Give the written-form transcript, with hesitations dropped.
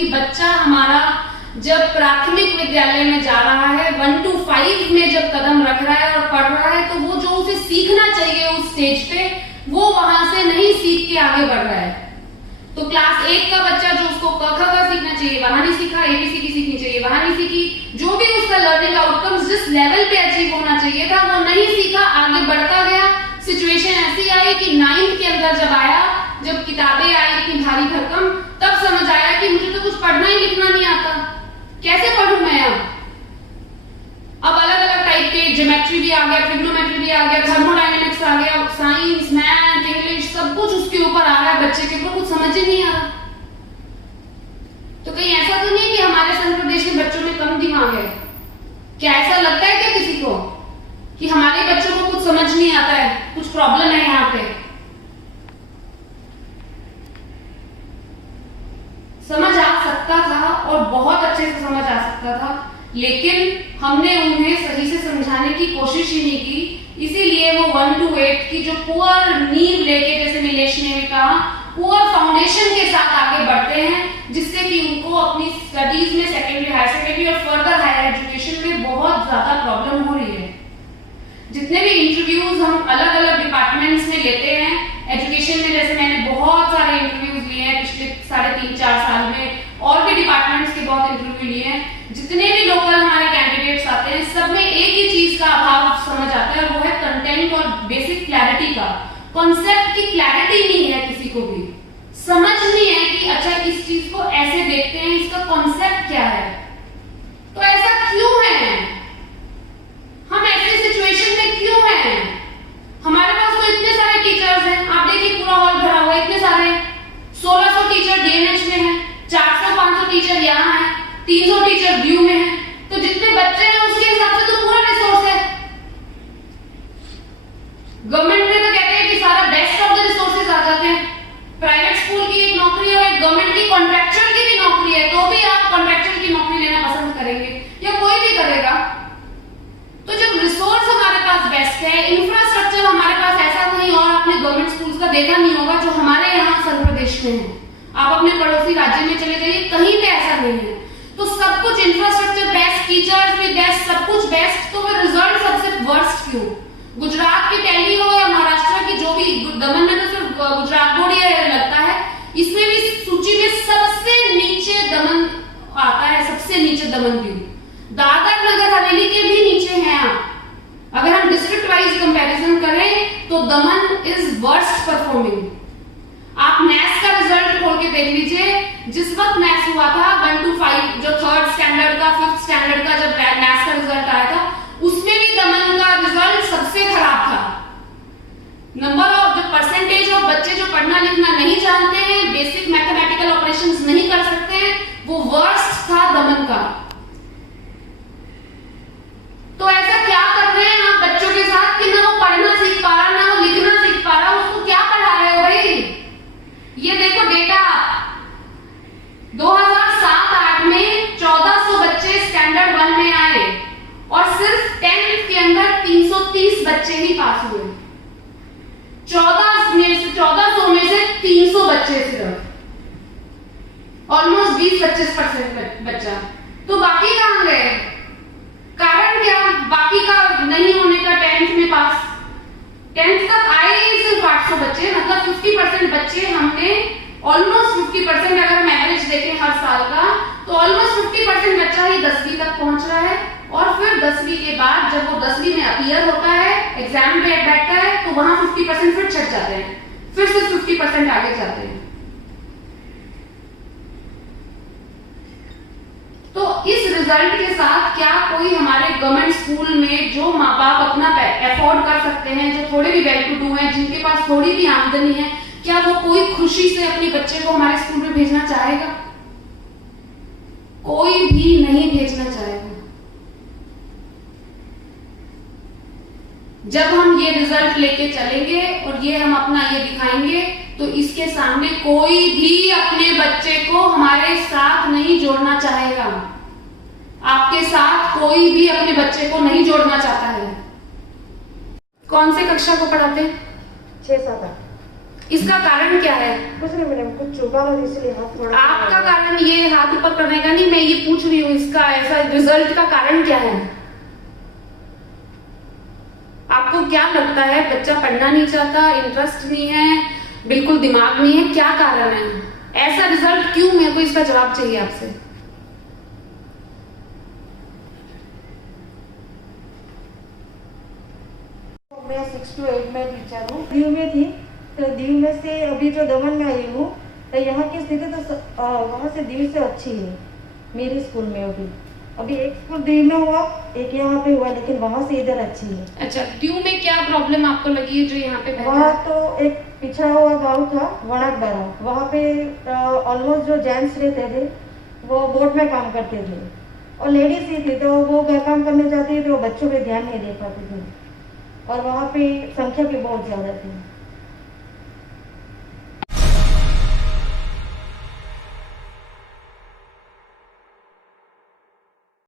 क्योंकि बच्चा हमारा जब प्राथमिक विद्यालय में जा रहा है 1 to 5 में जब कदम रख रहा है और पढ़ रहा है, तो वो जो उसे सीखना चाहिए उस स्टेज पे, वो वहां से नहीं सीख के आगे बढ़ रहा है। तो क्लास 1 का बच्चा जो उसको क ख ग सीखना चाहिए वहां नहीं सीखा, ABCD सीखनी चाहिए वहां नहीं सीखी, जो भी उसका लर्निंग आउटकम्स जिस लेवल पे अचीव होना चाहिए था वो नहीं सीखा, आगे बढ़ता गया। सिचुएशन ऐसी आई कि 9th के अंदर जब आया, जब किताबें आई इतनी भारी भरकम, तब समझ आया कि मुझे तो कुछ पढ़ना ही लिखना नहीं आता, कैसे पढ़ूं मैं अब अलग अलग टाइप के ज्योमेट्री भी आ गया, ट्रिग्नोमेट्री भी आ गया, थर्मोडायनेमिक्स आ गया, साइंस, मैथ, इंग्लिश सब कुछ उसके ऊपर आ रहा है, बच्चे के ऊपर कुछ समझ ही नहीं आ रहा। तो कहीं ऐसा तो नहीं कि हमारे संघ प्रदेश में बच्चों में कम दिमाग है? क्या ऐसा लगता है क्या किसी को कि हमारे बच्चों को कुछ समझ नहीं आता है, कुछ प्रॉब्लम है यहाँ पे? समझ आ सकता था और बहुत अच्छे से समझ आ सकता था, लेकिन हमने उन्हें सही से समझाने की कोशिश ही नहीं की। इसीलिए वो 1 to 8 की जो पुअर नींव लेके, जैसे नीलेश ने भी कहा, पुअर फाउंडेशन के साथ आगे बढ़ते हैं, जिससे कि उनको अपनी स्टडीज में, सेकेंडरी, हायर सेकेंडरी और फर्दर हायर एजुकेशन में बहुत ज्यादा प्रॉब्लम हो रही है। जितने भी इंटरव्यूज हम अलग अलग डिपार्टमेंट्स में लेते हैं एजुकेशन में, जैसे मैंने बहुत सारे इंटरव्यूज लिए हैं पिछले 3.5-4 साल में, और भी डिपार्टमेंट्स के बहुत इंटरव्यू लिए हैं, जितने भी लोकल हमारे कैंडिडेट्स आते हैं सब में एक ही चीज का अभाव समझ आता है, और वो है कंटेंट और बेसिक क्लैरिटी का। कॉन्सेप्ट की क्लैरिटी नहीं है, किसी को भी समझ नहीं है कि अच्छा इस चीज को ऐसे देखते हैं, इसका कॉन्सेप्ट क्या है। तो ऐसा क्यों है? हम ऐसे सिचुएशन में क्यों हैं? हमारे पास तो इतने सारे टीचर्स हैं, आप देखिए पूरा हॉल भरा हुआ है, इतने सारे 1600 टीचर DNH में हैं, 400-500 टीचर यहाँ हैं, 300 टीचर व्यू में हैं, तो जितने बच्चे हैं उसके हिसाब से तो पूरा रिसोर्स है। गवर्नमेंट में तो कहते हैं कि सारा बेस्ट ऑफ द रिसोर्सेज आ जाते हैं। प्राइवेट स्कूल की एक नौकरी है और एक गवर्नमेंट की कॉन्ट्रैक्चुअल की भी नौकरी है, तो भी आप कॉन्ट्रैक्चुअल की नौकरी लेना पसंद करेंगे, या कोई भी करेगा। तो जब रिसोर्स हमारे पास बेस्ट है, इंफ्रास्ट्रक्चर हमारे पास ऐसा नहीं, और आपने गवर्नमेंट स्कूल्स का देखा नहीं होगा जो हमारे यहाँ संघ प्रदेश में है, आप अपने पड़ोसी राज्य में चले जाइए, कहीं पे ऐसा नहीं है। तो सब कुछ इंफ्रास्ट्रक्चर बेस्ट, टीचर्स भी बेस्ट, सब कुछ बेस्ट, तो फिर रिजल्ट सबसे वर्स्ट क्यों? गुजरात की टेली हो या महाराष्ट्र की जो भी, दमन में तो सिर्फ गुजरात बोर्ड ही लगता है, इसमें भी सूची में सबसे नीचे दमन आता है, सबसे नीचे दमन व्यू। दादर नगर हवेली के भी नीचे हैं आप। अगर हम डिस्ट्रिक्ट वाइज कंपैरिजन करें तो दमन इज वर्स्ट परफॉर्मिंग। आप मैथ्स का रिजल्ट खोल के देख लीजिए, जिस वक्त मैथ्स हुआ था 1 to 5, जो 3rd स्टैंडर्ड का, 5th स्टैंडर्ड का जब मैथ्स का रिजल्ट आया था, उसमें भी दमन का रिजल्ट सबसे खराब था। नंबर ऑफ, जो परसेंटेज ऑफ बच्चे जो पढ़ना लिखना नहीं जानते हैं, बेसिक मैथमेटिकल ऑपरेशंस नहीं कर सकते हैं, वो वर्स्ट था दमन का। तो ऐसा क्या कर रहे हैं आप बच्चों के साथ कि ना वो पढ़ना सीख पा रहा, ना वो लिखना सीख पा रहा, उसको क्या पढ़ा रहे हो भाई? ये देखो डेटा, 2007-8 में 1400 बच्चे स्टैंडर्ड 1 में आए और सिर्फ 10th के अंदर 330 बच्चे ही पास हुए। 1400 में से 300 बच्चे सिर्फ, ऑलमोस्ट 20-25% बच्चा। तो बाकी कहां गए? कारण क्या? बाकी का नहीं होने का 10th में पास, 10th तक आए ही सिर्फ 800 बच्चे, मतलब 50% बच्चे हमने, ऑलमोस्ट 50% अगर हम एवरेज देखें हर साल का, तो ऑलमोस्ट 50% बच्चा ही 10वीं तक पहुंच रहा है। और फिर 10वीं के बाद जब वो 10वीं में अपीयर होता है, एग्जाम में बैठता है, तो वहां 50% फिर छट जाते हैं, फिर से 50% आगे जाते हैं। तो इस रिजल्ट के साथ क्या कोई हमारे गवर्नमेंट स्कूल में जो माँ बाप अपना अफोर्ड कर सकते हैं, जो थोड़े भी वेल टू डू हैं, जिनके पास थोड़ी भी आमदनी है, क्या वो कोई खुशी से अपने बच्चे को हमारे स्कूल में भेजना चाहेगा? कोई भी नहीं भेजना चाहेगा। जब हम ये रिजल्ट लेके चलेंगे और ये हम अपना ये दिखाएंगे, तो इसके सामने कोई भी अपने बच्चे को हमारे साथ नहीं जोड़ना चाहेगा। आपके साथ कोई भी अपने बच्चे को नहीं जोड़ना चाहता है। कौन से कक्षा को पढ़ाते? 6-7-8। इसका कारण क्या है? कुछ नहीं मैडम, कुछ चुभा रहा इसलिए हाथ थोड़ा। आपका कारण ये हाथ ऊपर करने का नहीं, मैं ये पूछ रही हूँ इसका ऐसा रिजल्ट का कारण क्या है? आपको क्या लगता है? बच्चा पढ़ना नहीं चाहता, इंटरेस्ट नहीं है, बिल्कुल दिमाग नहीं है, क्या कारण है? ऐसा रिजल्ट क्यों? मेरे को इसका जवाब चाहिए आपसे। मैं 6 to 8 में टीचर हूँ, दीव में थी। तो दीव में से अभी जो दमन में आई हूँ, तो यहाँ की स्थिति तो वहाँ से दीव से अच्छी है मेरे स्कूल में। अभी एक स्कूल दीव में हुआ, एक यहाँ पे हुआ, लेकिन वहाँ से इधर अच्छी है। अच्छा, दीव में क्या प्रॉब्लम आपको लगी है जो यहाँ पे? वहाँ तो एक पिछड़ा हुआ गांव था वनाकबारा, वहाँ पे ऑलमोस्ट जो जेंट्स रहते थे वो बोट में काम करते थे और लेडीज ही थी, तो वो घर काम करने जाती थी तो बच्चों पे ध्यान नहीं दे पाती थी और वहाँ पे संख्या भी बहुत ज़्यादा थी।